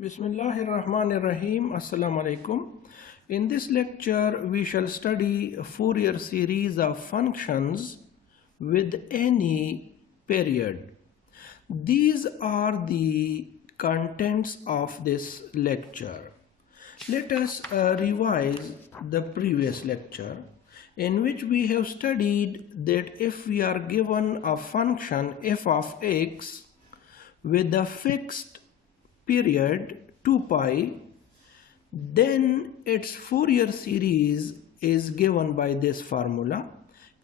Bismillahirrahmanirrahim. Assalamu alaikum. In this lecture, we shall study a Fourier series of functions with any period. These are the contents of this lecture. Let us revise the previous lecture, in which we have studied that if we are given a function f of x with a fixed period 2 pi, then its Fourier series is given by this formula.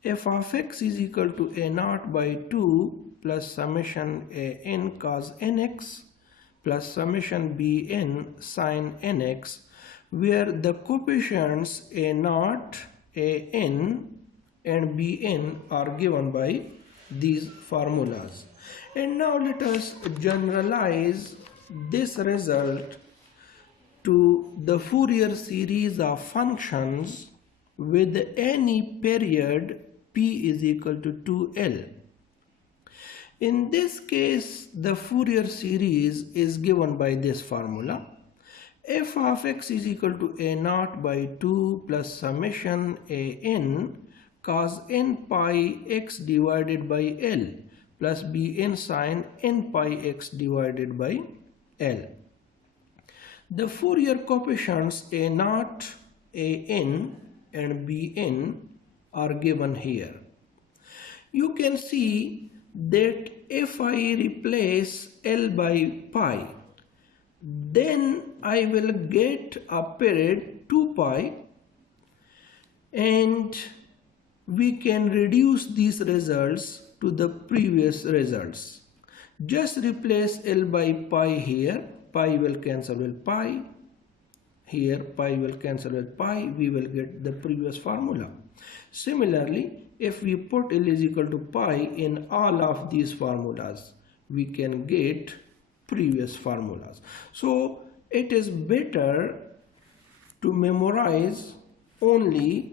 F of x is equal to a naught by 2 plus summation a n cos nx plus summation b n sin nx, where the coefficients a naught, a n and b n are given by these formulas. And now let us generalize this result to the Fourier series of functions with any period p is equal to 2l. In this case, the Fourier series is given by this formula. F of x is equal to a naught by 2 plus summation a n cos n pi x divided by l plus b n sin n pi x divided by L. The Fourier coefficients a naught, a n and b n are given here. You can see that if I replace L by pi, then I will get a period 2 pi, and we can reduce these results to the previous results. Just replace L by pi here, pi will cancel with pi, here pi will cancel with pi, we will get the previous formula. Similarly, if we put L is equal to pi in all of these formulas, we can get previous formulas. So it is better to memorize only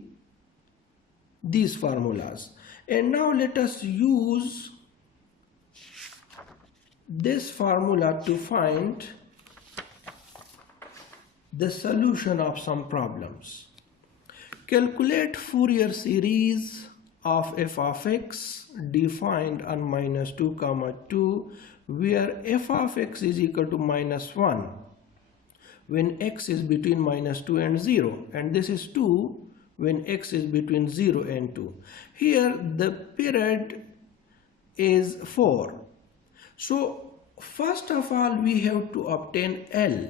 these formulas. And now let us use this formula to find the solution of some problems. Calculate Fourier series of f of x defined on minus 2 comma 2, where f of x is equal to minus 1 when x is between minus 2 and 0, and this is 2 when x is between 0 and 2. Here the period is 4. So first of all, we have to obtain L.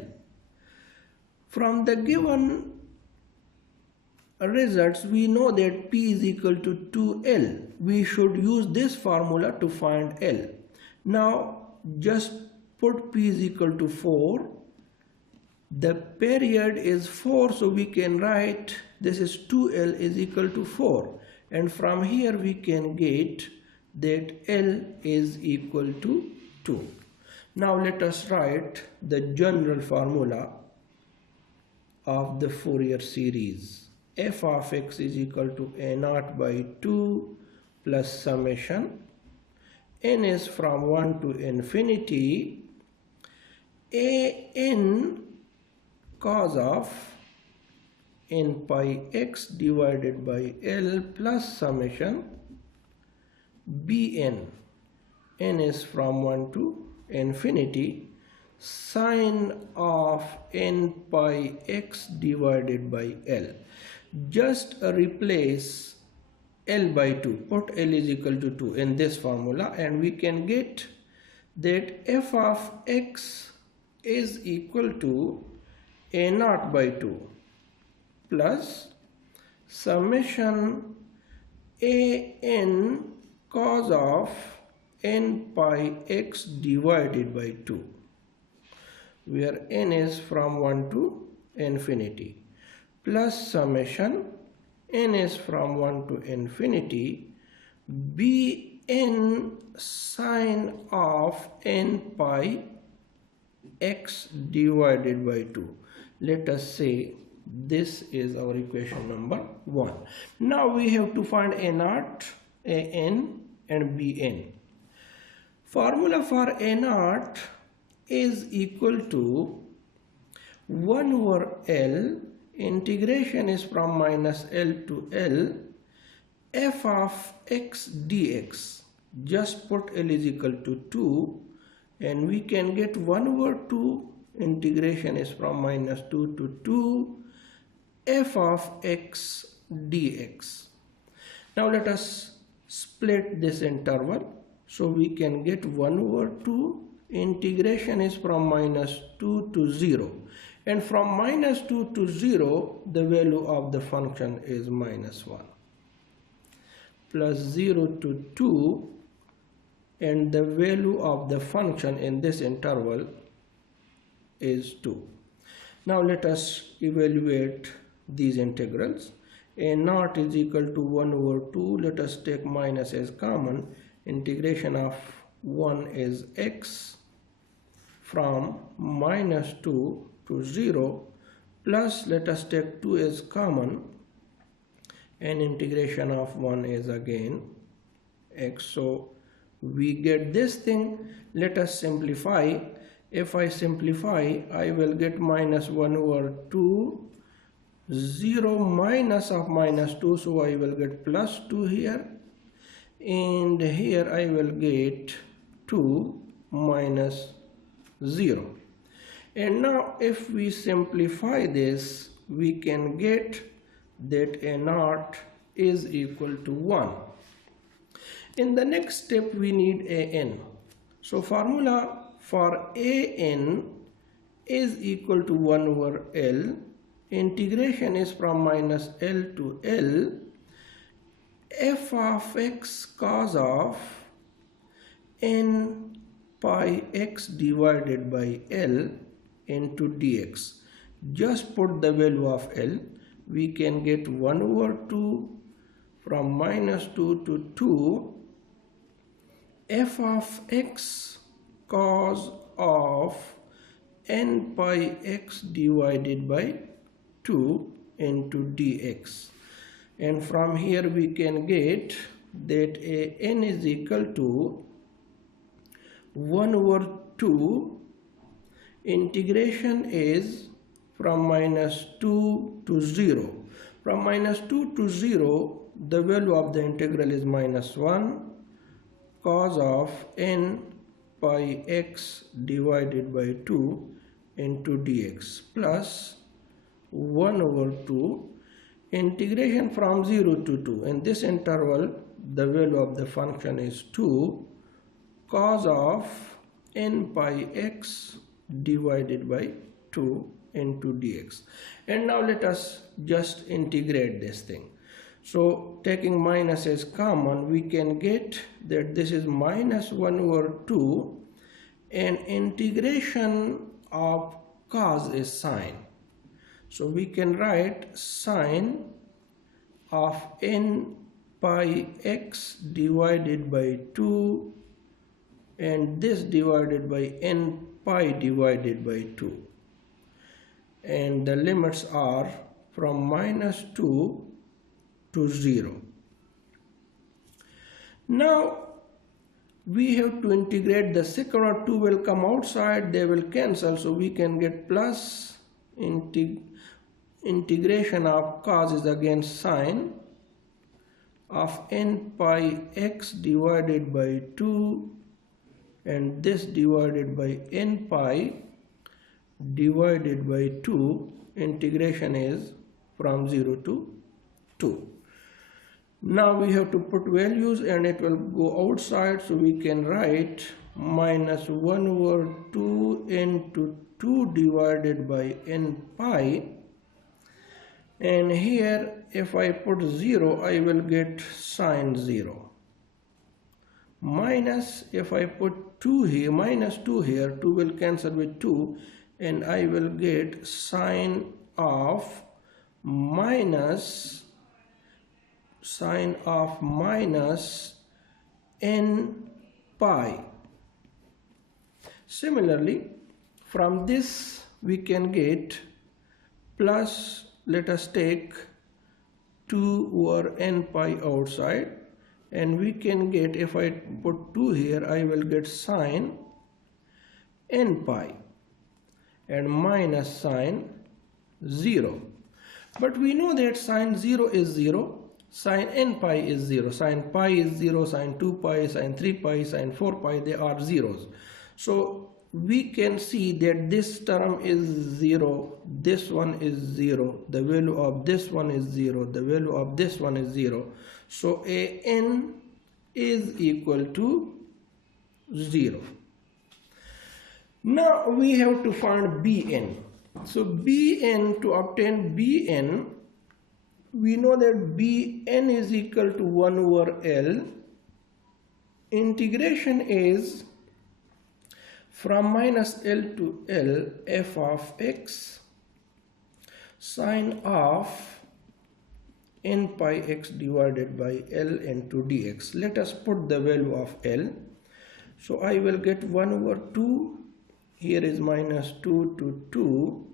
From the given results, we know that p is equal to 2L. We should use this formula to find L. Now just put p is equal to 4. The period is 4, so we can write this is 2L is equal to 4. And from here we can get that L is equal to 2. Now let us write the general formula of the Fourier series. F of x is equal to a naught by 2 plus summation n is from 1 to infinity a n cos of n pi x divided by L plus summation b n, n is from 1 to infinity, sine of n pi x divided by L. Just replace L by 2, put L is equal to 2 in this formula, and we can get that f of x is equal to a naught by 2 plus summation a n cos of n pi x divided by 2, where n is from 1 to infinity, plus summation n is from 1 to infinity b n sine of n pi x divided by 2. Let us say this is our equation number 1. Now we have to find a naught, a n and b n. Formula for a naught is equal to 1 over L, integration is from minus L to L, f of x dx. Just put L is equal to 2 and we can get 1 over 2, integration is from minus 2 to 2, f of x dx. Now let us split this interval. So we can get 1 over 2, integration is from minus 2 to 0. And from minus 2 to 0, the value of the function is minus 1. Plus 0 to 2, and the value of the function in this interval is 2. Now let us evaluate these integrals. A naught is equal to 1 over 2. Let us take minus as common. Integration of 1 is x from minus 2 to 0, plus let us take 2 as common, and integration of 1 is again x. So we get this thing. Let us simplify. If I simplify, I will get minus 1 over 2, 0 minus of minus 2, so I will get plus 2 here, and here I will get 2 minus 0. And now if we simplify this, we can get that a naught is equal to 1. In the next step, we need an. So formula for an is equal to 1 over L. Integration is from minus L to L. F of x cos of n pi x divided by L into dx. Just put the value of L. We can get 1 over 2 from minus 2 to 2. F of x cos of n pi x divided by 2 into dx. And from here we can get that a n is equal to 1 over 2. Integration is from minus 2 to 0. From minus 2 to 0, the value of the integral is minus 1 cos of n pi x divided by 2 into dx, plus 1 over 2, integration from 0 to 2. In this interval, the value of the function is 2 cos of n pi x divided by 2 into dx. And now let us just integrate this thing. So taking minus as common, we can get that this is minus 1 over 2, and integration of cos is sine. So we can write sine of n pi x divided by 2, and this divided by n pi divided by 2. And the limits are from minus 2 to 0. Now we have to integrate. The second or 2 will come outside, they will cancel, so we can get plus integration of cos is again sine of n pi x divided by 2, and this divided by n pi divided by 2. Integration is from 0 to 2. Now we have to put values and it will go outside, so we can write minus 1 over 2 into 2 divided by n pi, and here if I put 0, I will get sine 0, minus if I put 2 here, minus 2 here, 2 will cancel with 2, and I will get sine of minus n pi. Similarly, from this we can get plus, let us take 2 over n pi outside, and we can get, if I put 2 here, I will get sine n pi. and minus sine 0. But we know that sine 0 is 0, sine n pi is 0, sine pi is 0, sine 2 pi, sine 3 pi, sine 4 pi, they are zeros. So we can see that this term is 0, this one is 0, the value of this one is 0, the value of this one is 0. So a n is equal to 0. Now we have to find bn. So bn, to obtain bn, we know that bn is equal to 1 over L. Integration is from minus L to L f of x sine of n pi x divided by L into dx. Let us put the value of L. So I will get 1 over 2. Here is minus 2 to 2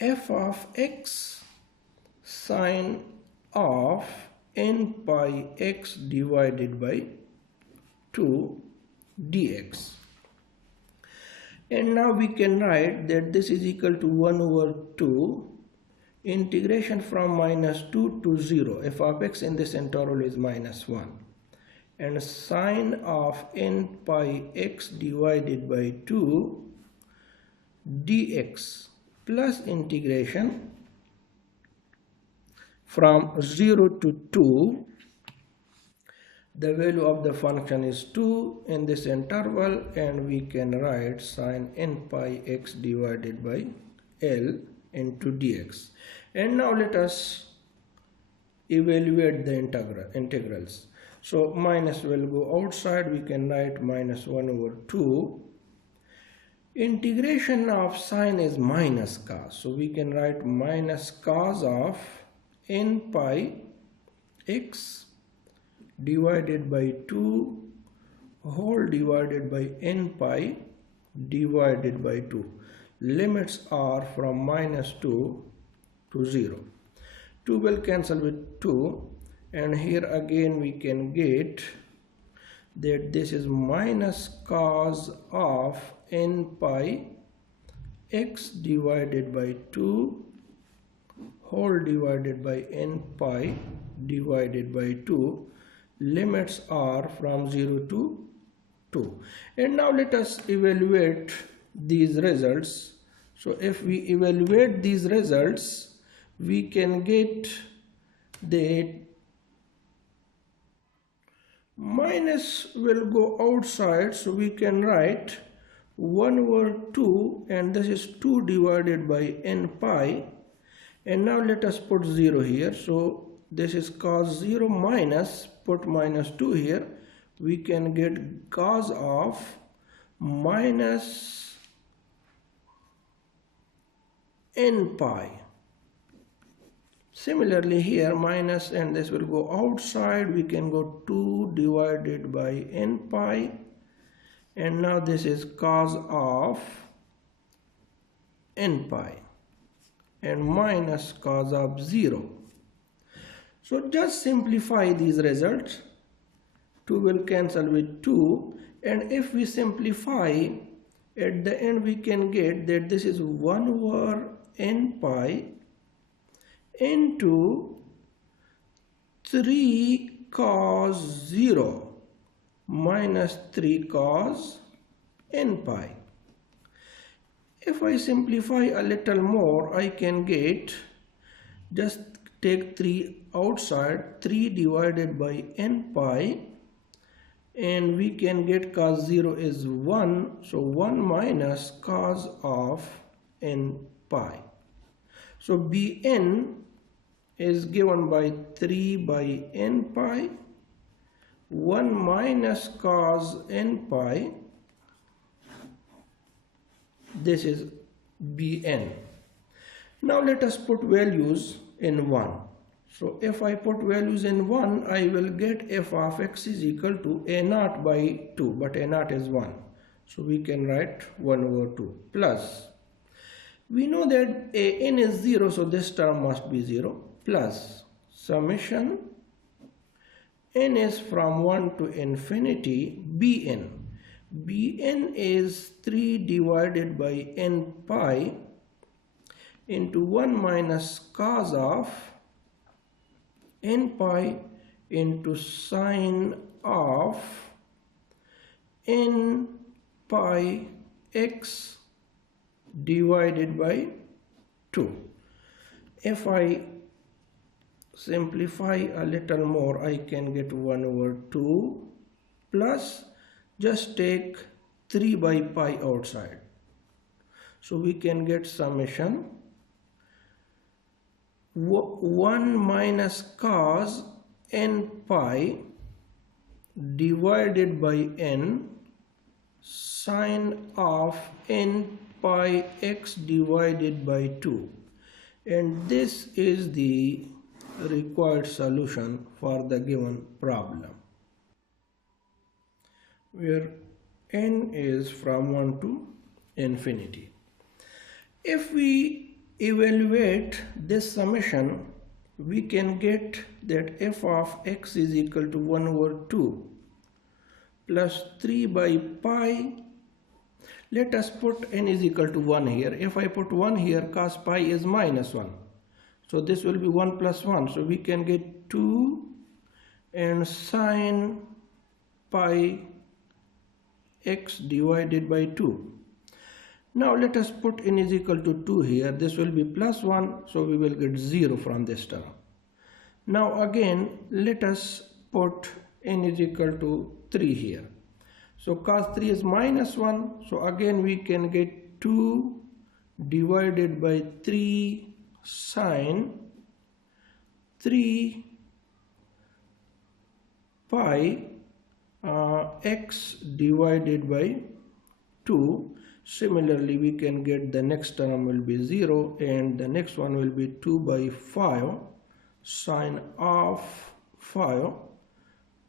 f of x sine of n pi x divided by 2 dx. And now we can write that this is equal to 1 over 2 integration from minus 2 to 0. F of x in this interval is minus 1. And sine of n pi x divided by 2 dx plus integration from 0 to 2. The value of the function is 2 in this interval, and we can write sine n pi x divided by L into dx. And now let us evaluate the integrals. So minus will go outside, we can write minus 1 over 2. Integration of sine is minus cos, so we can write minus cos of n pi x divided by 2 whole divided by n pi divided by 2. Limits are from minus 2 to 0. 2 will cancel with 2, and here again we can get that this is minus cos of n pi x divided by 2 whole divided by n pi divided by 2. Limits are from 0 to 2. And now let us evaluate these results. So if we evaluate these results, we can get that minus will go outside, so we can write 1 over 2, and this is 2 divided by n pi. And now let us put 0 here. So this is cos 0 minus, put minus 2 here, we can get cos of minus n pi. Similarly here minus, and this will go outside, we can go 2 divided by n pi, and now this is cos of n pi and minus cos of 0. So just simplify these results. 2 will cancel with 2, and if we simplify, at the end we can get that this is 1 over n pi into 3 cos 0 minus 3 cos n pi. If I simplify a little more, I can get, just take 3 outside, 3 divided by n pi, and we can get cos 0 is 1, so 1 minus cos of n pi. So Bn is given by 3 by n pi, 1 minus cos n pi, this is Bn. Now let us put values in 1. So if I put values in 1, I will get f of x is equal to a naught by 2, but a naught is 1. So we can write 1 over 2 plus. We know that a n is 0, so this term must be 0, plus summation n is from 1 to infinity bn. Bn is 3 divided by n pi into 1 minus cos of n pi into sine of n pi x divided by 2. If I simplify a little more, I can get 1 over 2 plus just take 3 by pi outside. So we can get summation 1 minus cos n pi divided by n sine of n pi x divided by 2, and this is the required solution for the given problem, where n is from 1 to infinity. If we evaluate this summation, we can get that f of x is equal to 1 over 2 plus 3 by pi. Let us put n is equal to 1 here. If I put 1 here, cos pi is minus 1. So this will be 1 plus 1. So we can get 2 and sine pi x divided by 2. Now let us put n is equal to 2 here. This will be plus 1. So we will get 0 from this term. Now again, let us put n is equal to 3 here. So cos 3 is minus 1. So again we can get 2 divided by 3 sine 3 pi x divided by 2. Similarly, we can get the next term will be 0 and the next one will be 2 by 5 sine of 5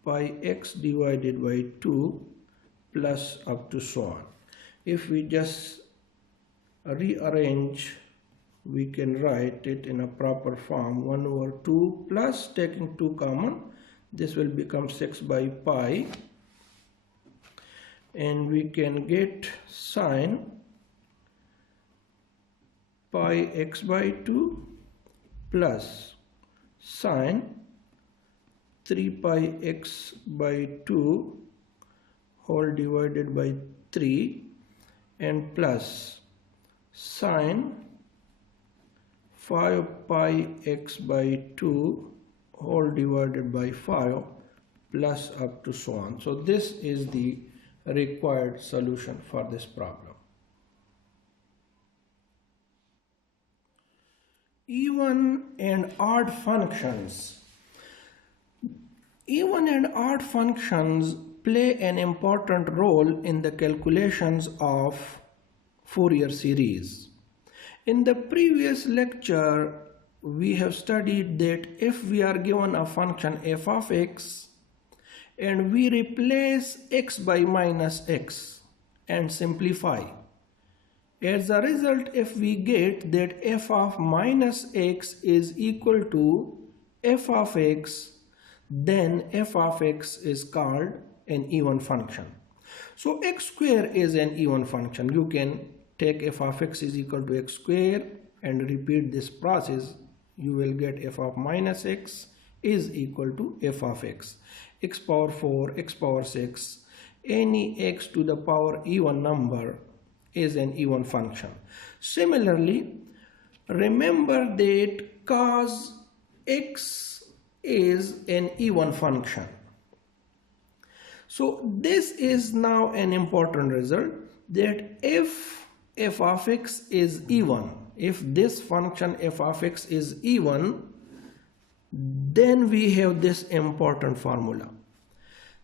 pi x divided by 2 plus up to so on. If we just rearrange, we can write it in a proper form. 1 over 2 plus taking 2 common, this will become 6 by pi, and we can get sine pi x by 2 plus sine 3 pi x by 2 whole divided by 3 and plus sine 5 pi x by 2 whole divided by 5 plus up to so on. So this is the required solution for this problem. Even and odd functions. Even and odd functions play an important role in the calculations of Fourier series. In the previous lecture, we have studied that if we are given a function f of x and we replace x by minus x and simplify, as a result, if we get that f of minus x is equal to f of x, then f of x is called an even function. So x square is an even function. You can take f of x is equal to x square and repeat this process. You will get f of minus x is equal to f of x. X power 4, x power 6, any x to the power even number is an even function. Similarly, remember that cos x is an even function. So this is now an important result, that if f of x is even, if this function f of x is even, then we have this important formula,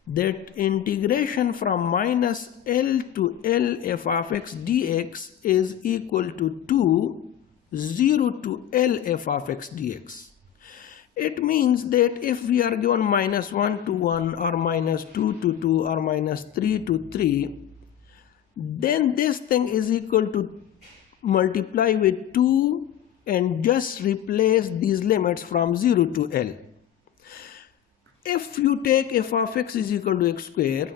that integration from minus L to L f of x dx is equal to 0 to L f of x dx. It means that if we are given minus 1 to 1 or minus 2 to 2 or minus 3 to 3, then this thing is equal to multiply with 2 and just replace these limits from 0 to L. If you take f of x is equal to x square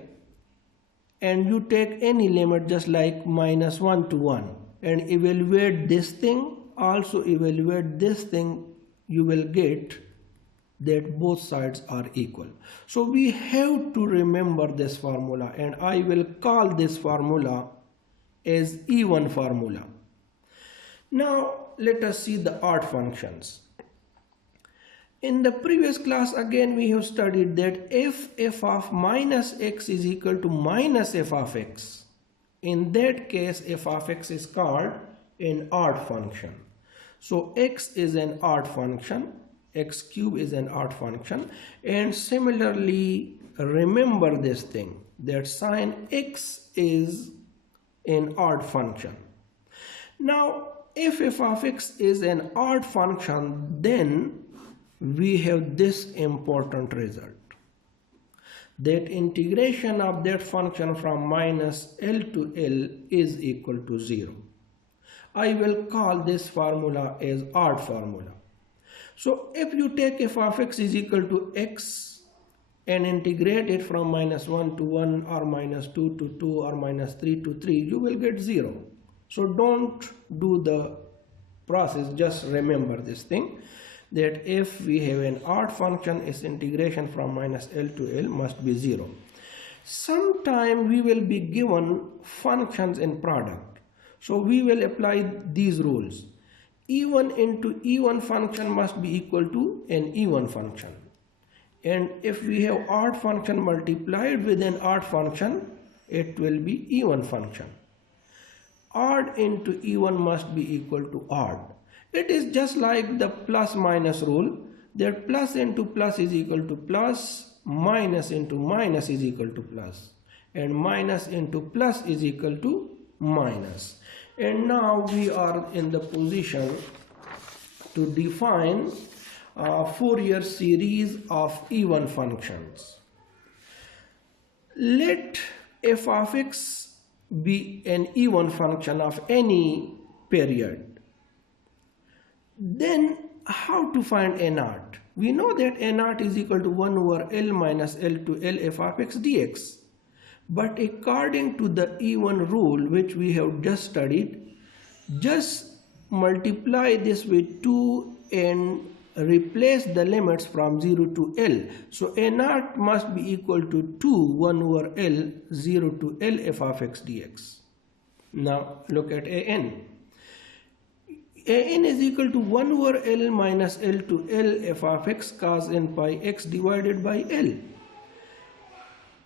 and you take any limit just like -1 to 1 and evaluate this thing, also evaluate this thing, you will get that both sides are equal. So we have to remember this formula, and I will call this formula as even formula. Now let us see the odd functions. In the previous class again we have studied that if f of minus x is equal to minus f of x, in that case f of x is called an odd function. So x is an odd function, x cube is an odd function, and similarly remember this thing that sine x is an odd function. Now if f of x is an odd function, then we have this important result, that integration of that function from minus L to L is equal to 0. I will call this formula as odd formula. So if you take f of x is equal to x and integrate it from -1 to 1 or -2 to 2 or -3 to 3, you will get 0. So don't do the process, just remember this thing, that if we have an odd function, its integration from minus L to L must be 0. Sometime we will be given functions in product. So we will apply these rules. Even into even function must be equal to an even function. And if we have odd function multiplied with an odd function, it will be even function. Odd into even must be equal to odd. It is just like the plus minus rule, that plus into plus is equal to plus, minus into minus is equal to plus, and minus into plus is equal to minus. And now we are in the position to define a Fourier series of even functions. Let f of x be an even function of any period. Then how to find a naught? We know that a naught is equal to 1 over L minus L to L f of x dx. But according to the even rule which we have just studied, just multiply this with 2 and replace the limits from 0 to L. So a naught must be equal to 2 1 over L 0 to L f of x dx. Now look at an. An is equal to 1 over L minus L to L f of x cos n pi x divided by L.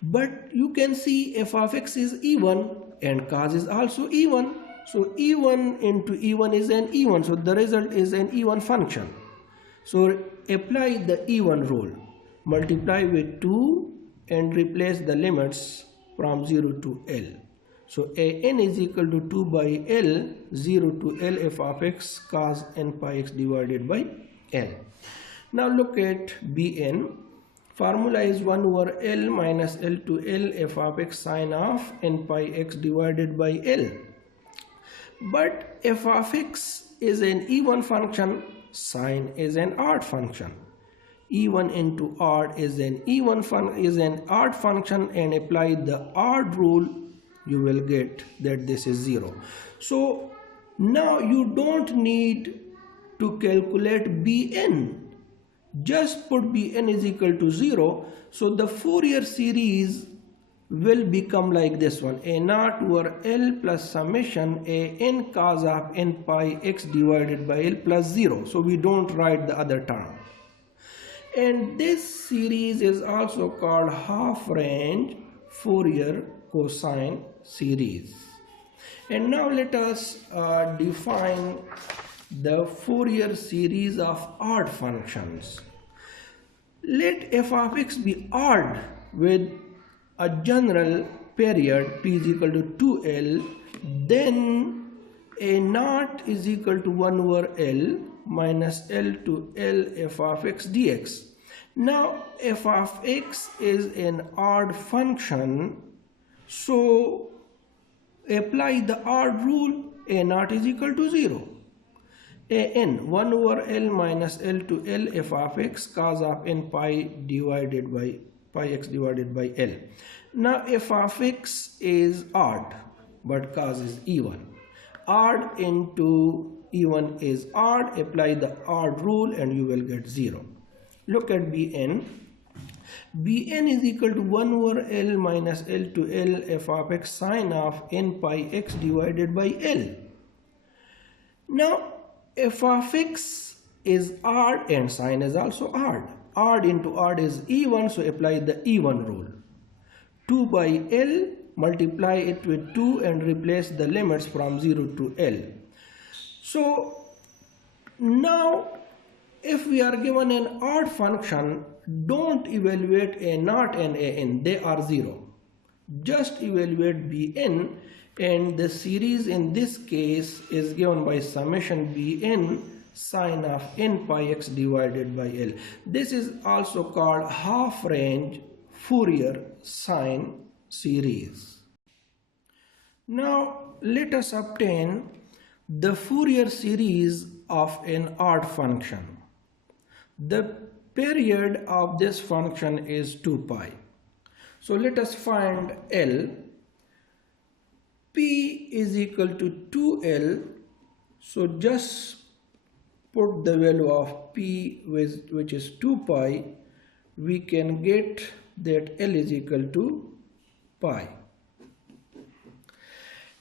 But you can see f of x is even and cos is also even. So even into even is an even. So the result is an even function. So apply the even rule. Multiply with 2 and replace the limits from 0 to L. So an is equal to 2 by L 0 to L f of x cos n pi x divided by L. Now look at Bn. Formula is 1 over L minus L to L f of x sine of n pi x divided by L. But f of x is an even function, sine is an odd function. Even into odd is an odd function, and apply the odd rule, you will get that this is 0. So now you don't need to calculate Bn. Just put Bn is equal to 0. So the Fourier series will become like this one. A naught over L plus summation a n cos of n pi x divided by L plus 0. So we don't write the other term. And this series is also called half-range Fourier cosine series. And now let us define the Fourier series of odd functions. Let f of x be odd with a general period t is equal to 2L, then a naught is equal to 1 over L minus L to L f of x dx. Now f of x is an odd function, so apply the odd rule, a naught is equal to 0. An 1 over L minus L to L f of x cos of n pi divided by pi x divided by L. Now f of x is odd, but cos is even. Odd into even is odd. Apply the odd rule and you will get 0. Look at Bn. Bn is equal to 1 over L minus L to L f of x sine of n pi x divided by L. Now f of x is odd and sine is also odd. Odd into odd is even, so apply the even rule. 2 by L, multiply it with 2 and replace the limits from 0 to L. So now if we are given an odd function, don't evaluate a naught and a n, they are 0. Just evaluate Bn, and the series in this case is given by summation Bn sine of n pi x divided by L. This is also called half-range Fourier sine series. Now let us obtain the Fourier series of an odd function. The period of this function is 2 pi. So let us find L. P is equal to 2L. So just put the value of P which is 2 pi. We can get that L is equal to pi.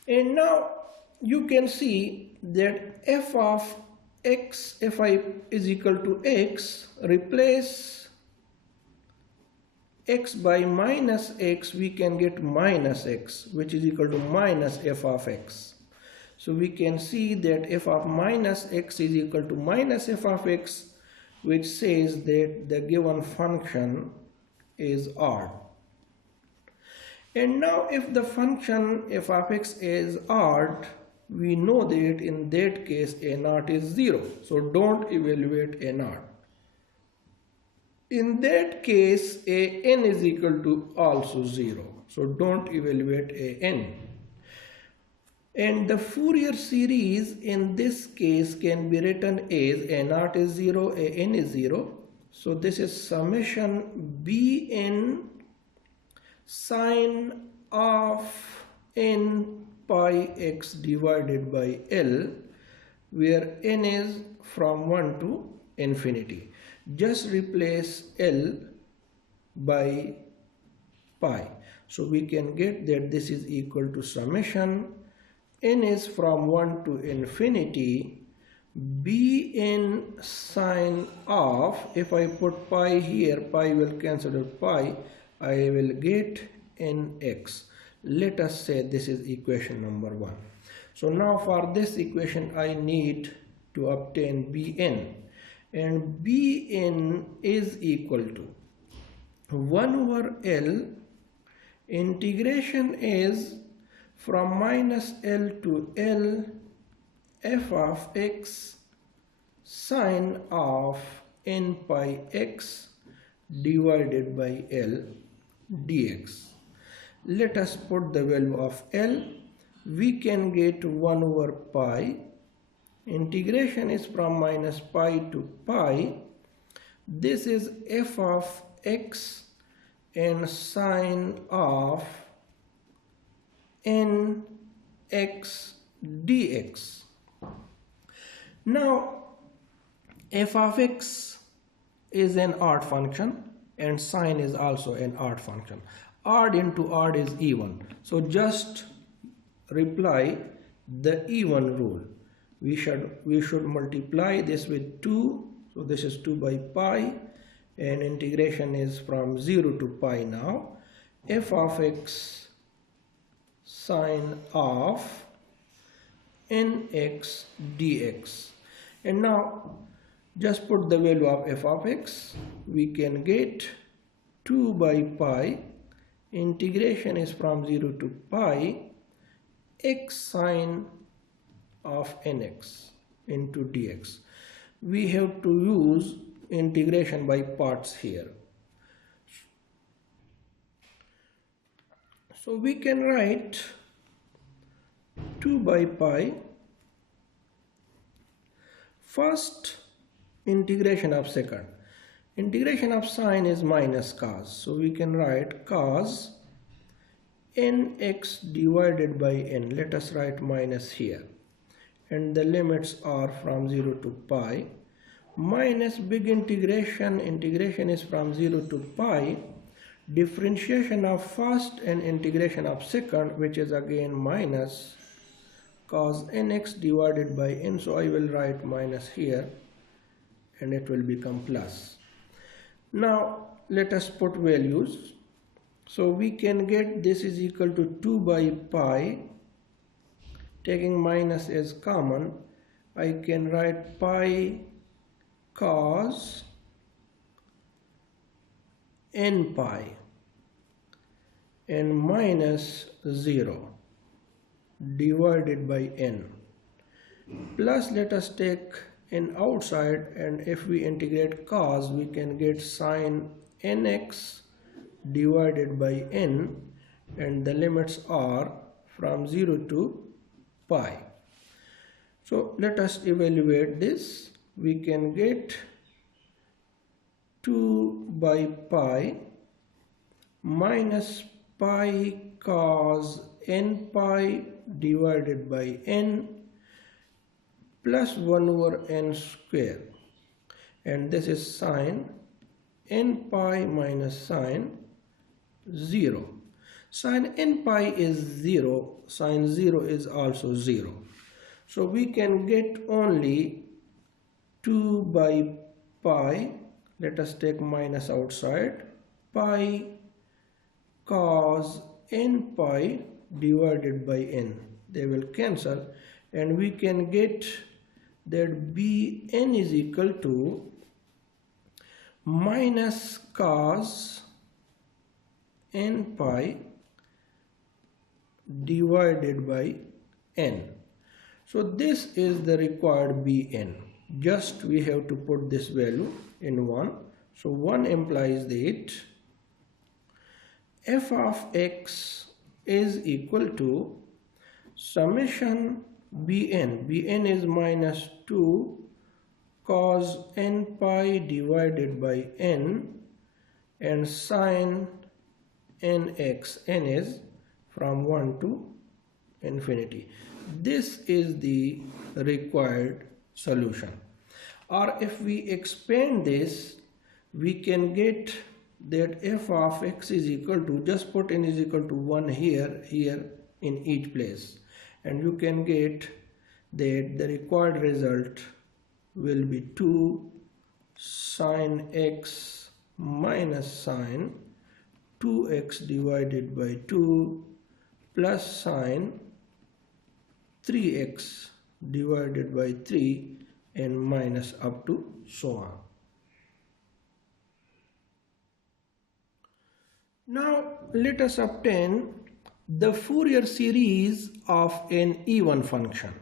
And now you can see that f of x, fi is equal to x, replace x by minus x, we can get minus x, which is equal to minus f of x. So we can see that f of minus x is equal to minus f of x, which says that the given function is odd. And now if the function f of x is odd, we know that in that case a naught is 0. So don't evaluate a naught. In that case a n is equal to also 0. So don't evaluate a n. And the Fourier series in this case can be written as a naught is 0, a n is 0. So this is summation Bn sine of n pi x divided by L, where n is from 1 to infinity. Just replace L by pi. So we can get that this is equal to summation n is from 1 to infinity Bn sine of, if I put pi here, pi will cancel with pi, I will get nx. Let us say this is equation number 1. So now for this equation I need to obtain Bn, and Bn is equal to 1 over L, integration is from minus L to L f of x sine of n pi x divided by L dx. Let us put the value of L. We can get 1 over pi. Integration is from minus pi to pi. This is f of x and sine of n x dx. Now f of x is an odd function and sine is also an odd function. Odd into odd is even. So just reply the even rule. We should multiply this with 2. So this is 2 by pi, and integration is from 0 to pi now. F of x sine of nx dx. And now just put the value of f of x. We can get 2 by pi. Integration is from 0 to pi x sine of nx into dx. We have to use integration by parts here. So we can write 2 by pi. First, integration of second. Integration of sine is minus cos. So we can write cos nx divided by n. Let us write minus here. And the limits are from 0 to pi. Minus big integration. Integration is from 0 to pi. Differentiation of first and integration of second, which is again minus cos nx divided by n. So I will write minus here and it will become plus. Now let us put values. So we can get this is equal to 2 by pi. Taking minus as common, I can write pi cos n pi and minus 0 divided by n, plus let us take n outside, and if we integrate cos we can get sine nx divided by n, and the limits are from 0 to pi. So let us evaluate this. We can get 2 by pi minus pi cos n pi divided by n plus 1 over n square, and this is sine n pi minus sine 0. Sine n pi is 0, sine 0 is also 0. So we can get only 2 by pi, let us take minus outside, pi cos n pi divided by n. They will cancel, and we can get that Bn is equal to minus cos n pi divided by n. So this is the required Bn. Just we have to put this value in 1. So 1 implies that f of x is equal to summation Bn. Bn is minus 2 cos n pi divided by n, and sine nx. N is from 1 to infinity. This is the required solution. Or if we expand this, we can get that f of x is equal to, just put n is equal to 1 here in each place, and you can get that the required result will be 2 sine x minus sine 2x divided by 2 plus sine 3x divided by 3 and minus up to so on. Now let us obtain the Fourier series of an even function.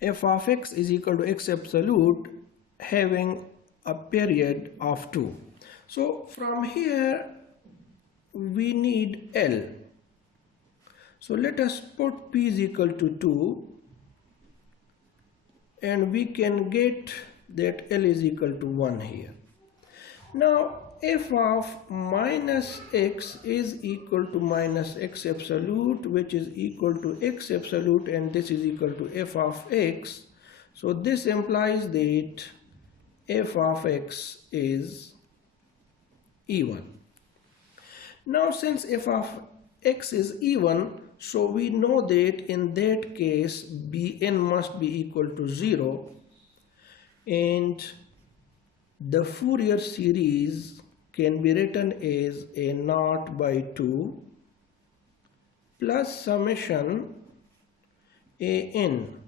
F of x is equal to x absolute having a period of 2. So from here we need L. So let us put p is equal to 2, and we can get that L is equal to 1 here. Now f of minus x is equal to minus x absolute, which is equal to x absolute, and this is equal to f of x. So this implies that f of x is even. Now since f of x is even, so we know that in that case Bn must be equal to 0, and the Fourier series can be written as a naught by 2 plus summation an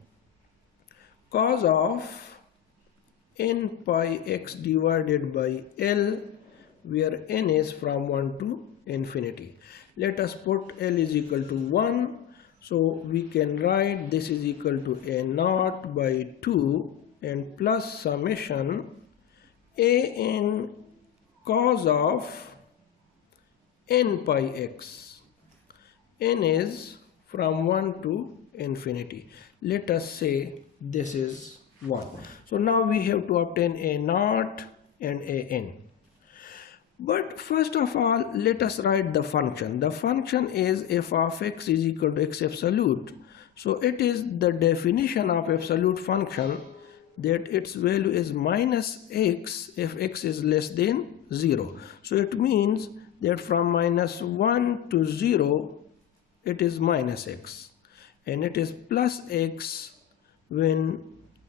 cos of n pi x divided by L, where n is from 1 to infinity. Let us put L is equal to 1, so we can write this is equal to a naught by 2 and plus summation an cos of n pi x. N is from 1 to infinity. Let us say this is 1. So now we have to obtain a naught and a n. But first of all, let us write the function. The function is f of x is equal to x absolute. So it is the definition of absolute function that its value is minus x if x is less than 0. So it means that from minus 1 to 0 it is minus x, and it is plus x when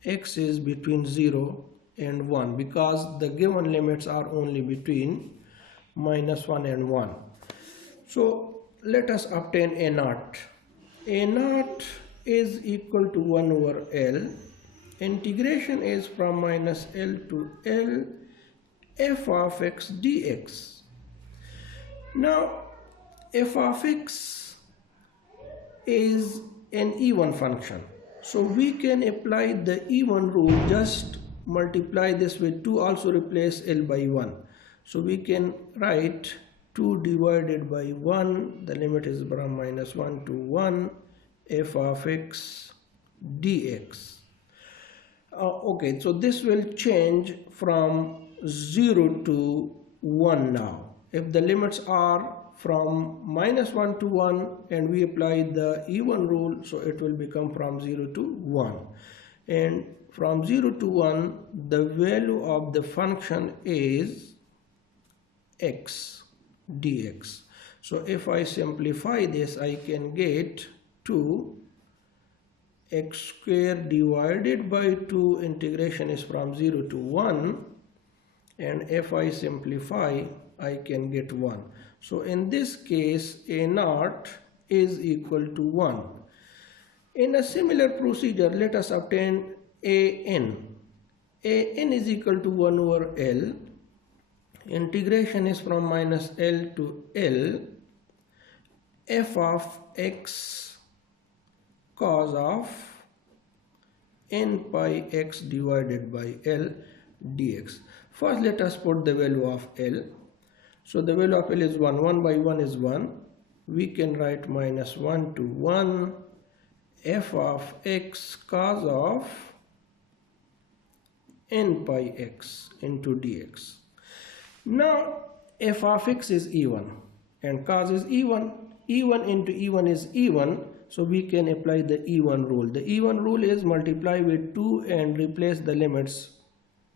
x is between 0 and 1, because the given limits are only between minus 1 and 1. So let us obtain a naught. A naught is equal to 1 over L. Integration is from minus L to L f of x dx. Now f of x is an even function, so we can apply the even rule. Just multiply this with 2, also replace L by 1. So we can write 2 divided by 1, the limit is from minus 1 to 1, f of x dx. Okay, so this will change from 0 to 1 now. If the limits are from minus 1 to 1 and we apply the even rule, so it will become from 0 to 1. And from 0 to 1, the value of the function is x dx. So if I simplify this, I can get 2 x squared divided by 2, integration is from 0 to 1, and if I simplify, I can get 1. So in this case, a naught is equal to 1. In a similar procedure, let us obtain an. An is equal to 1 over L. Integration is from minus L to L f of x cos of n pi x divided by L dx. First let us put the value of L. So the value of L is 1. 1 by 1 is 1. We can write minus 1 to 1 f of x cos of n pi x into dx. Now f of x is even and cos is even. Even into even is even, so we can apply the even rule. The even rule is multiply with 2 and replace the limits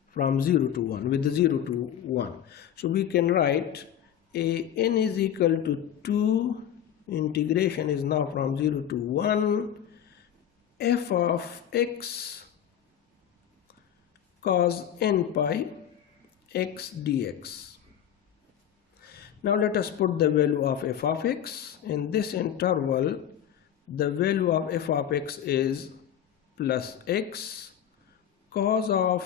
from 0 to 1 with the 0 to 1. So we can write n is equal to 2, integration is now from 0 to 1, f of x cos n pi x dx. Now let us put the value of f of x. In this interval, the value of f of x is plus x cos of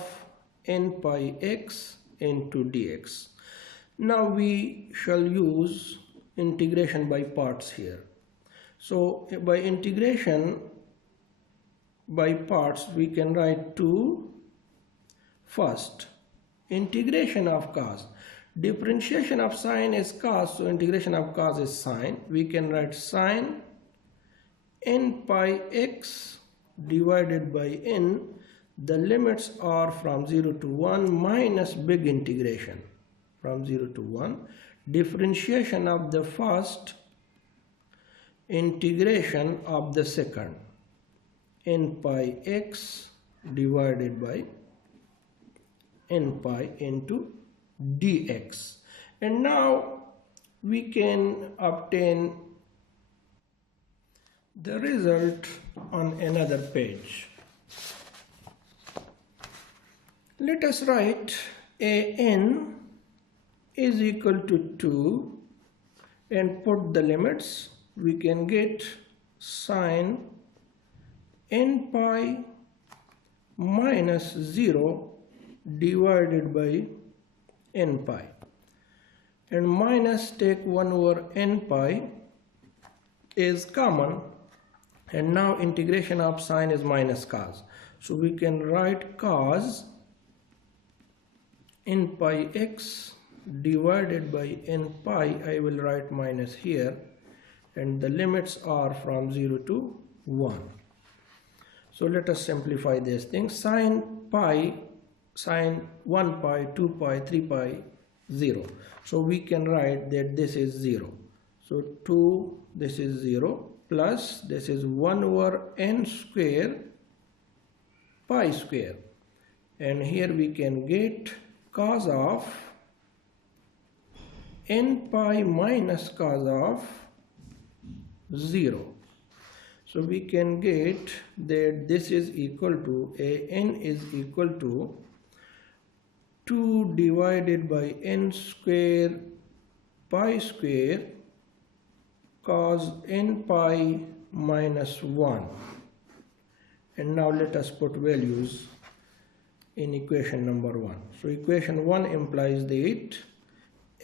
n pi x into dx. Now we shall use integration by parts here. So by integration by parts, we can write 2. First, integration of cos. Differentiation of sine is cos, so integration of cos is sine. We can write sine n pi x divided by n. The limits are from 0 to 1 minus big integration from 0 to 1. Differentiation of the first, integration of the second, n pi x divided by n pi into dx. And now we can obtain the result on another page. Let us write an is equal to 2 and put the limits. We can get sine n pi minus 0 divided by n pi, and minus take 1 over n pi is common, and now integration of sine is minus cos. So we can write cos n pi x divided by n pi. I will write minus here, and the limits are from 0 to 1. So let us simplify this thing. Sine pi, sine 1 pi, 2 pi, 3 pi 0. So we can write that this is 0. So 2, this is 0, plus this is 1 over n square pi square. And here we can get cos of n pi minus cos of 0. So we can get that this is equal to an is equal to 2 divided by n square pi square cos n pi minus 1. And now let us put values in equation number 1. So equation 1 implies that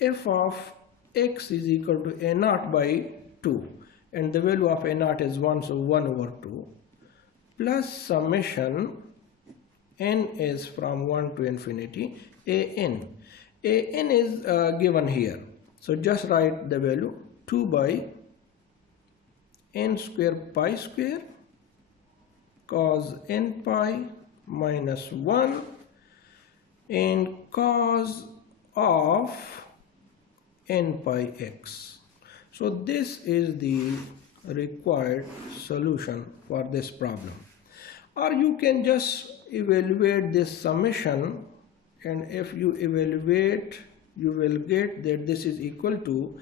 f of x is equal to a naught by 2, and the value of a naught is 1, so 1 over 2, plus summation n is from 1 to infinity an. An is given here, so just write the value 2 by n square pi square cos n pi minus 1 and cos of n pi x. So this is the required solution for this problem. Or you can just evaluate this summation, and if you evaluate, you will get that this is equal to,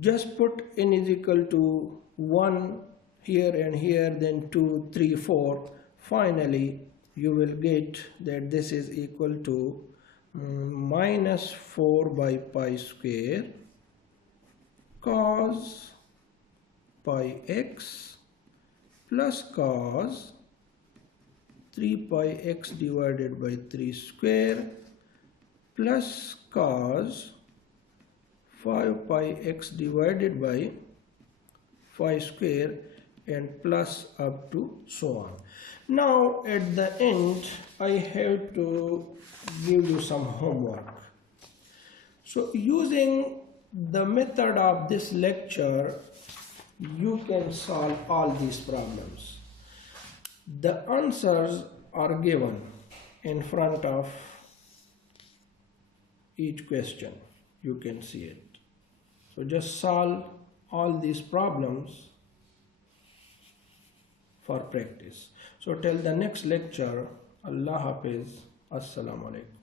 just put n is equal to 1 here and here, then 2, 3, 4. Finally, you will get that this is equal to minus 4 by pi square cos pi x plus cos 3 pi x divided by 3 square plus cos 5 pi x divided by 5 square and plus up to so on. Now at the end I have to give you some homework. So using the method of this lecture, you can solve all these problems. The answers are given in front of each question. You can see it. So just solve all these problems for practice. So till the next lecture, Allah Hafiz, Assalamu Alaikum.